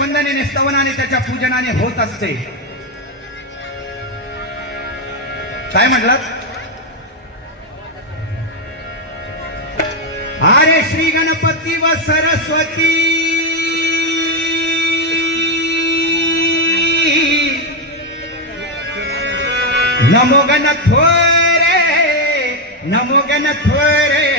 वंदनेने स्तवनाने त्याच्या पूजनाने होत असते. काय म्हटलं अरे श्री गणपती व सरस्वती! नमो गण थोरे नमो गण थोरे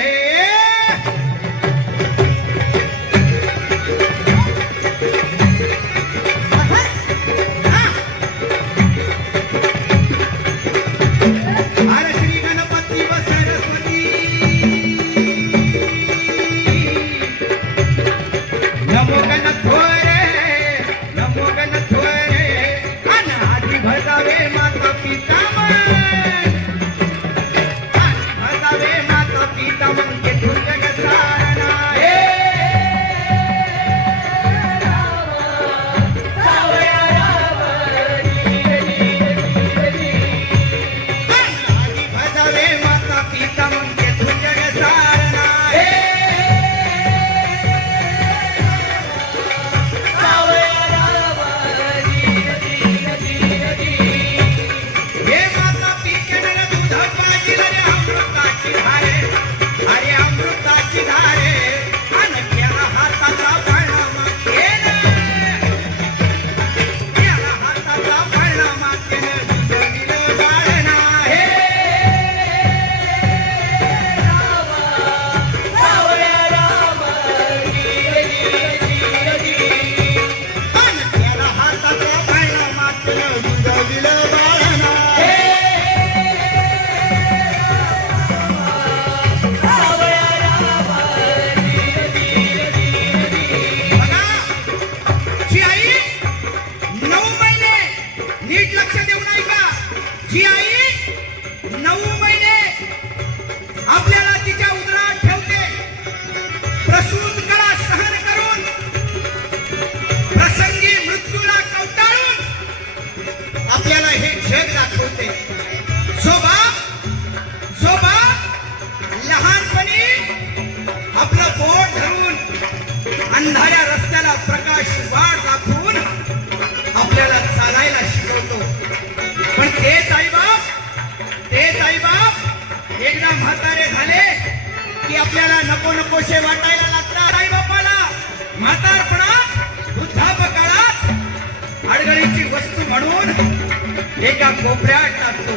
एका कोपऱ्यात टाकतो.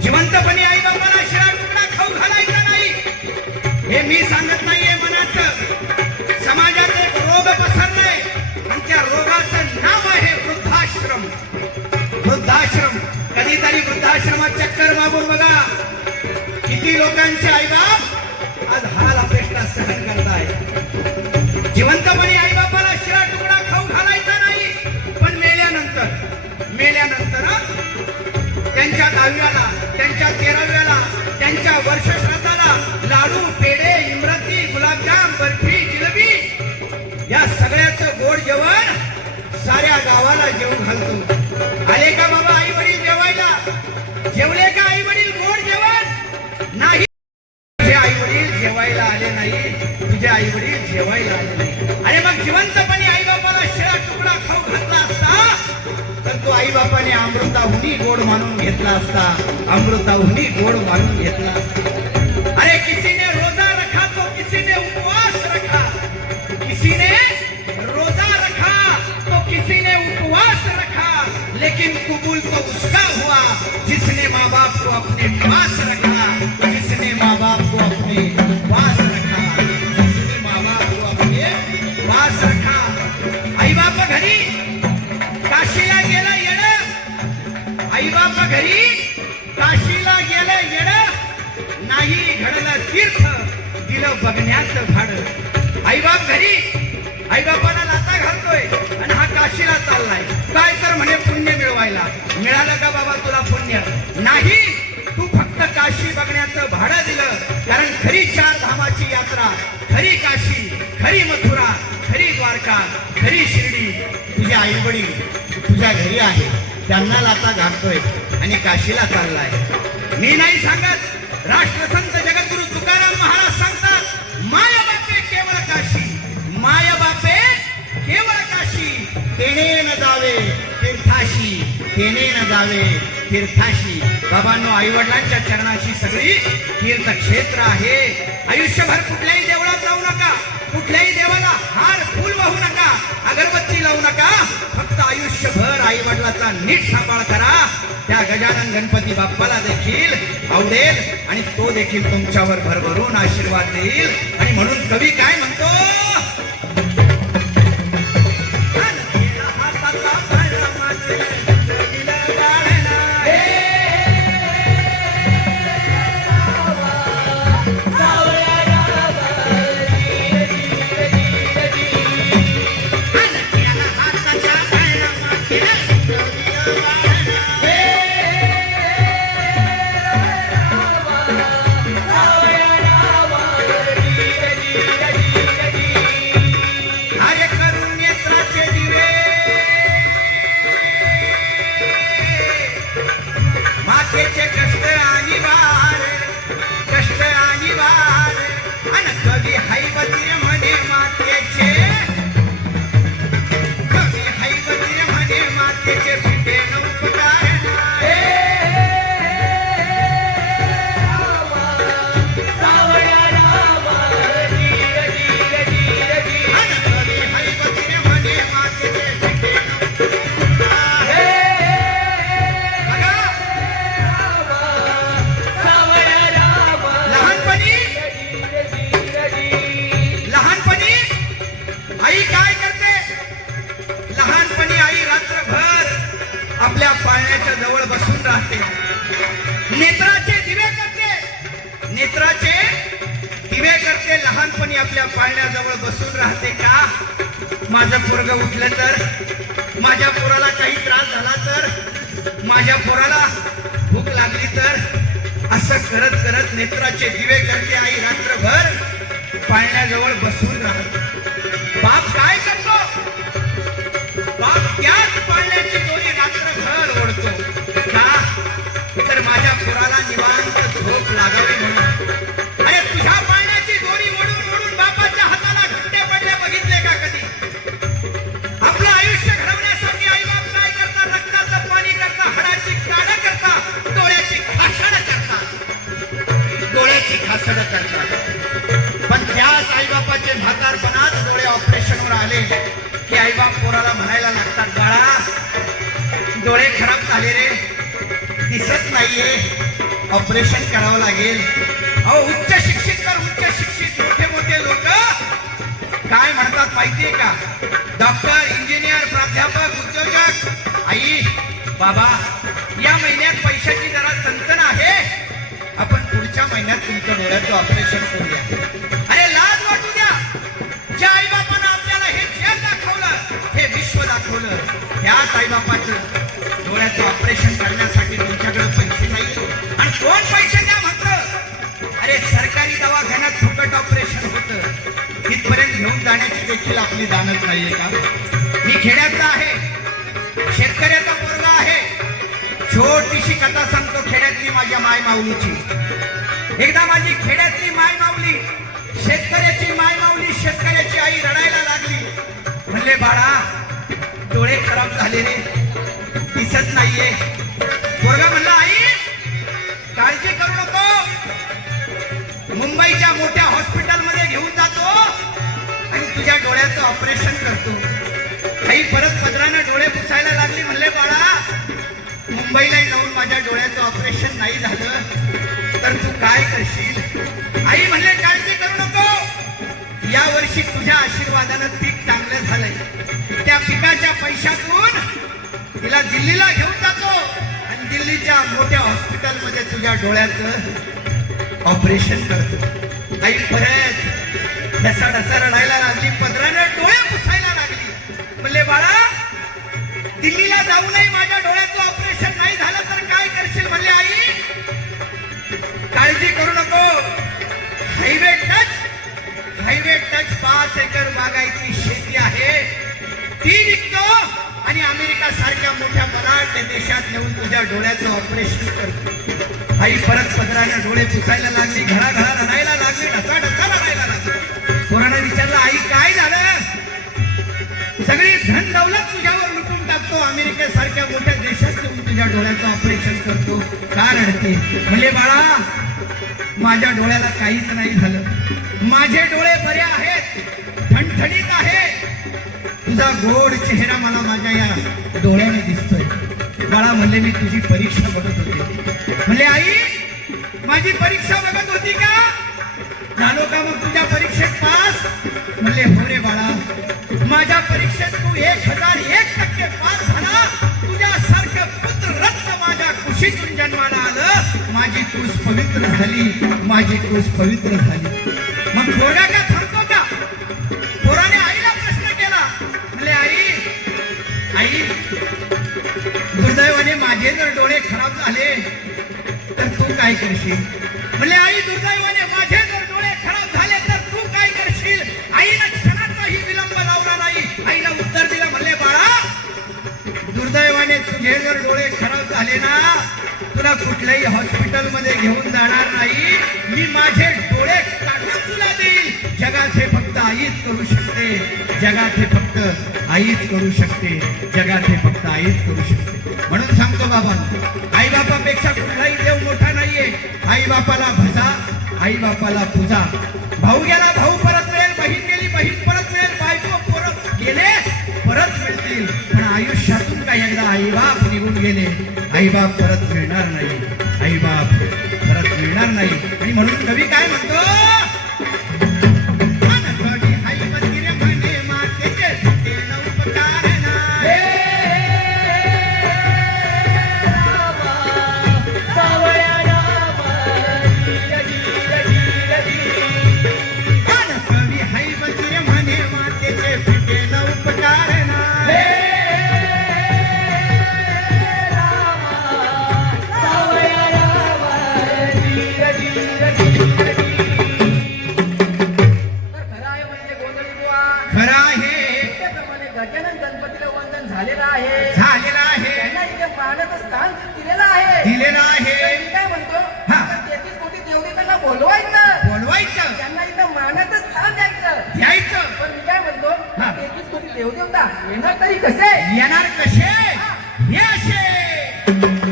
जिवंतपणी आईबापाला शिळा तुकडा खाऊ घालायचा नाही. हे मी सांगत नाहीये मनाचं. समाजात एक रोग पसरलाय. आणि त्या रोगाचं नाव आहे वृद्धाश्रम. वृद्धाश्रम. कधीतरी वृद्धाश्रमात चक्कर मागून बघा. किती लोकांचे आईबाप आज हाल अपेष्टा सहन करताय जिवंतपणी आई दहाव्याला त्यांच्या तेराव्याला त्यांच्या वर्षश्राद्धाला लाडू पेढे इमरती गुलाबजाम बर्फी जिलबी. या सगळ्याचं गोड जेवण साऱ्या गावाला जेवण घालतो. आले का बाबा आई वडील? असता बापा ने अमृता हुई गोड मानून घेतला असता. अमृताहुनी गोड मानून असता. अरे किसी ने रोजा रखा तो किसी ने उपवास रखा. किसी ने रोजा रखा तो किसी ने उपवास रखा. लेकिन कबूल तो उसका हुआ जिसने माँ बाप को अपने तीर्थ दिलं बघण्याचं भाडं आईबाप घरी आईबापाला लाता घालतोय आणि हा काशीला चाललाय. काय तर म्हणे पुण्य मिळवायला. मिळालं का बाबा तुला पुण्य? नाही. तू फक्त काशी बघण्याचं भाडं दिलं. कारण खरी चार धामाची यात्रा खरी काशी खरी मथुरा खरी द्वारका खरी शिर्डी तुझे आई वडील तुझ्या घरी आहे. त्यांना लाता घालतोय आणि काशीला चाललाय. मी नाही सांगत. राष्ट्रसंत जग तेने न जावे तीर्थाशी तेने न जावे तीर्थाशी. बाबांनो आई वडिलांच्या चरणाशी सगळी तीर्थक्षेत्र आहे. आयुष्यभर कुठल्याही देवळात जाऊ नका. कुठल्याही देवाला हार फूल वाहू नका. अगरबत्ती लावू नका. फक्त आयुष्यभर आई वडिलाचा नीट सांभाळ करा. त्या गजानन गणपती बाप्पाला देखील आवडेल आणि तो देखील तुमच्यावर भरभरून आशीर्वाद देईल. आणि म्हणून कवी काय म्हणतो? माझं पोरग उठलं तर माझ्या पोराला काही त्रास झाला तर माझ्या पोराला भूक लागली तर असं करत करत नेत्राचे दिवे करते आई रात्रभर पाळण्याजवळ बसून राहत. बाप काय करतो? बाप त्याच पाळण्याची दोरी रात्रभर ओढतो. का? तर माझ्या पोराला निवांत झोप लागावी म्हणून. सगळं करतात पण त्याच आईबापाचे म्हातारपणात डोळे ऑपरेशनवर आले. की आईबाप पोराला म्हणायला लागतात बाळा डोळे खराब झाले रे. दिसत नाहीये. ऑपरेशन करावं लागेल. अहो उच्च शिक्षित तर उच्च शिक्षित. मोठे मोठे लोक. काय म्हणतात माहितीये का? डॉक्टर इंजिनियर प्राध्यापक उद्योजक. आई बाबा महिन्यात तुमच्या डोळ्याचं ऑपरेशन करूया अरे लाज वाटू द्या. ज्या आईबापानं आपल्याला हे जग दाखवलं हे विश्व दाखवलं ह्याच आईबापाचं डोळ्याचं ऑपरेशन करण्यासाठी तुमच्याकडे पैसे नाही. आणि कोण पैसे द्या म्हटलं अरे सरकारी दवाखान्यात फुकट ऑपरेशन होतं. तिथपर्यंत घेऊन जाण्याची देखील आपली जाणत नाहीये का? मी खेड्यातला आहे. शेतकऱ्याचा पोरगा आहे. छोटीशी कथा सांगतो खेड्यातली माझ्या माय माऊलीची एकदा माझी खेड्यातली माय माऊली शेतकऱ्याची माय माऊली शेतकऱ्याची आई रडायला लागली. म्हणले बाळा डोळे खराब झालेले. दिसत नाहीये. पोरगा म्हणला आई काळजी करू नको. मुंबईच्या मोठ्या हॉस्पिटलमध्ये घेऊन जातो आणि तुझ्या डोळ्याचं ऑपरेशन करतो. काही परत पदरानं डोळे पुसायला लागली. म्हणले बाळा मुंबईला जाऊन माझ्या डोळ्याचं ऑपरेशन नाही झालं. तर तू काय करशील? आई म्हणले काळजी करू नको. या वर्षी तुझ्या आशीर्वादानं पीक चांगलं झालंय. त्या पिकाच्या पैशातून तिला दिल्लीला घेऊन जातो. आणि दिल्लीच्या मोठ्या हॉस्पिटलमध्ये तुझ्या डोळ्याचं ऑपरेशन करतो. आई परत ढसा ढसा रडायला लागली. पदरानं डोळे पुसायला लागली. म्हणले बाळा दिल्लीला जाऊ नये माझ्या डोळ्या पाच एकर बागायती शेती आहे. ती विकतो आणि अमेरिका सारख्या मोठ्या बलाढ्य देशात नेऊन तुझ्या डोळ्याचं ऑपरेशन करतो. आई परत पदरानं डोळे पुसायला लागली घरा घरा रडायला लागली ढसा ढसा रडायला लागली. कोणाला विचारलं आई काय झालं? सगळी धन दौलत तुझ्यावर लुटून टाकतो. अमेरिकेसारख्या मोठ्या देशात नेऊन तुझ्या डोळ्याचं ऑपरेशन करतो. का रडते? म्हणजे बाळा माझ्या डोळ्याला काहीच नाही झालं. माझे डोळे बरे आहेत. ठणठणीत आहे. तुझा गोड चेहरा मला माझ्या या डोळ्याने दिसतोय. बाळा म्हणले मी तुझी परीक्षा बघत होते. म्हणले आई माझी परीक्षा बघत होती का? झालो का मग तुझ्या परीक्षेत पास? म्हणले हो रे बाळा. माझ्या परीक्षेत तू एक हजार एक टक्के पास झाला. तुझ्यासारखं पुत्र रत्न माझ्या कुशीतून जन्माला आलं. माझी कुस पवित्र झाली. माझी कुस पवित्र झाली. मग थोड्या आई दुर्दैवाने माझे जर डोळे खराब झाले तर तू काय करशील? म्हणले आई दुर्दैवाने माझे जर डोळे खराब झाले तर तू काय करशील? आईला क्षणाचाही विलंब लावला नाही. आईला उत्तर दिलं म्हणले बाळा दुर्दैवाने तुझे जर डोळे खराब झाले ना तुला कुठल्याही हॉस्पिटलमध्ये घेऊन जाणार नाही. मी माझे डोळे काढून तुला दे जगात हे फक्त आईच करू शकते. जगात हे फक्त आईच करू शकते. जगात हे फक्त आईच करू शकते. म्हणून सांगतो बाबा आई बापापेक्षा कुठलाही देव मोठा नाहीये. आई बापाला भजा आई बापाला पूजा. भाऊ गेला भाऊ परत मिळेल बहीण गेली बहीण परत मिळेल बायको परत गेले परत मिळतील. पण आयुष्यातून काही एकदा आई बाप निघून गेले. आई बाप परत मिळणार नाही. आई बाप परत मिळणार नाही. आणि म्हणून कवी काय म्हणतो? देवदेवता येणार तरी कसे? येणार कसे? हे. असे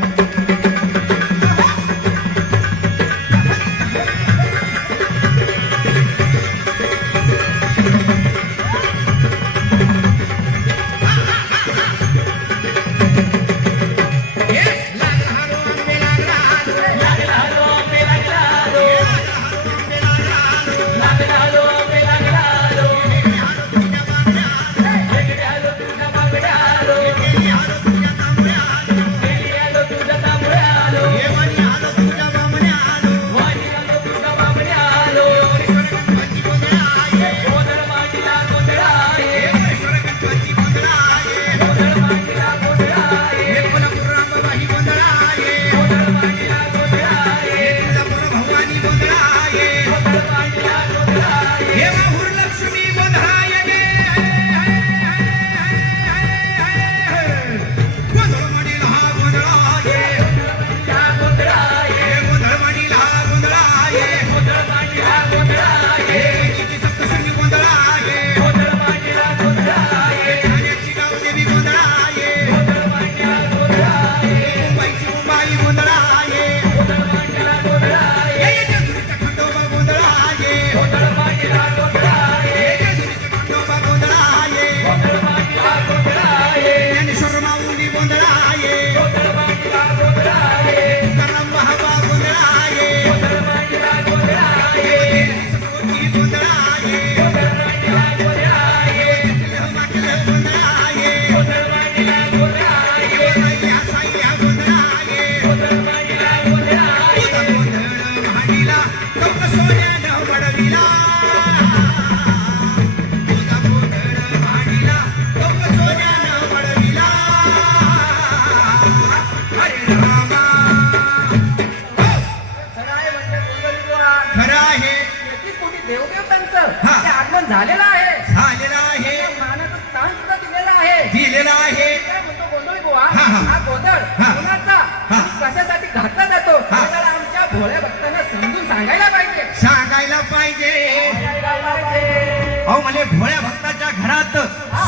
अहो म्हणजे भोळ्या भक्ताच्या घरात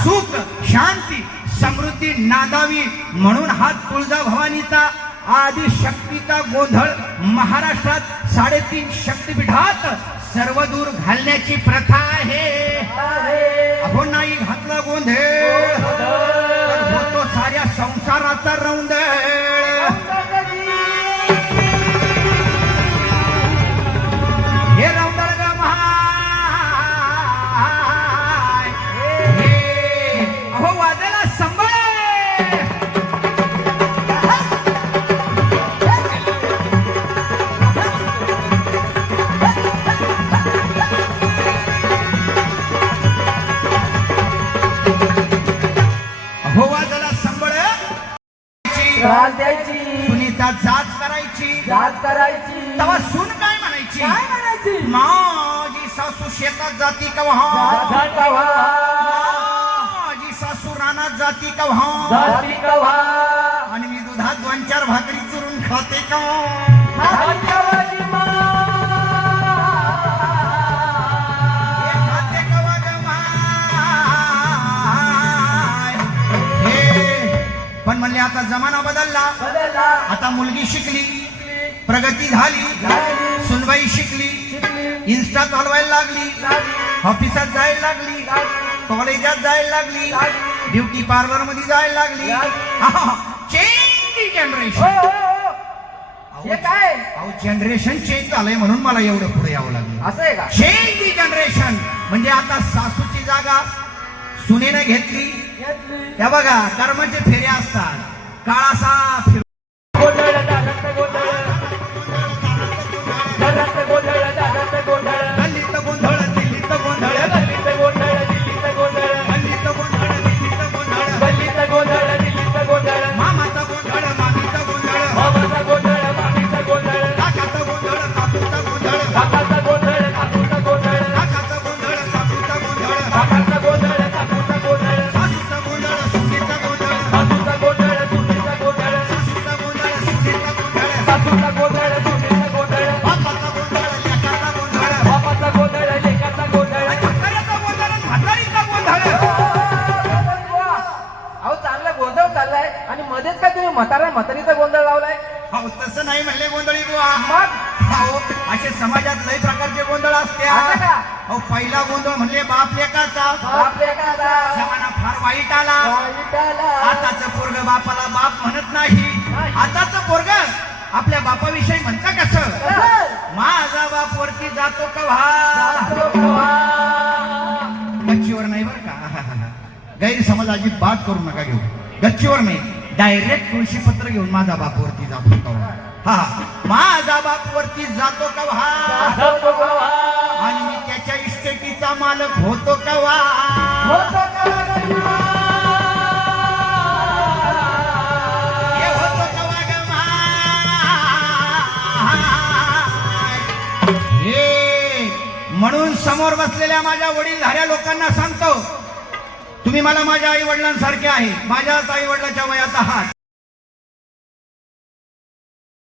सुख शांती समृद्धी नादावी म्हणून हा तुळजा भवानीचा आदि शक्तीचा गोंधळ महाराष्ट्रात साडेतीन शक्तीपीठात सर्वदूर घालण्याची प्रथा आहे. अहो नाही घातला गोंधळ होतो साऱ्या संसाराचा रौंदळ आणि मी दुधात दोन चार भाकरी चुरून खाते का? पण म्हणले आता जमाना बदलला. आता मुलगी शिकली प्रगती झाली सुनबाई शिकली इन्स्टा चालवायला लागली ऑफिसात जायला लागली कॉलेजात जायला लागली. ब्युटी पार्लरमध्ये जायला लागली. चेंज जनरेशन हो, हो. हे काय? अहो जनरेशन चेंज झालंय म्हणून मला एवढं पुढे यावं लागलं. असं आहे का? चेंज दी जनरेशन म्हणजे आता सासूची जागा सुनेनं घेतली. घेतली. त्या बघा कर्माचे फेरे असतात. काळासा गैरसमज अजिबात करू नका घेऊ. गच्चीवर नाही डायरेक्ट तुळशी पत्र घेऊन माझा बाप वरती जातो. कव्हा हा माझा बाप वरती जातो केव्हा? आणि मी त्याच्या इस्टेटीचा मालक होतो? हे म्हणून समोर बसलेल्या माझ्या वडीलधाऱ्या लोकांना सांगतो तुम्ही मला माझ्या आई वडिलांसारखे आहे. माझ्याच आई वडिलाच्या वयात आहात.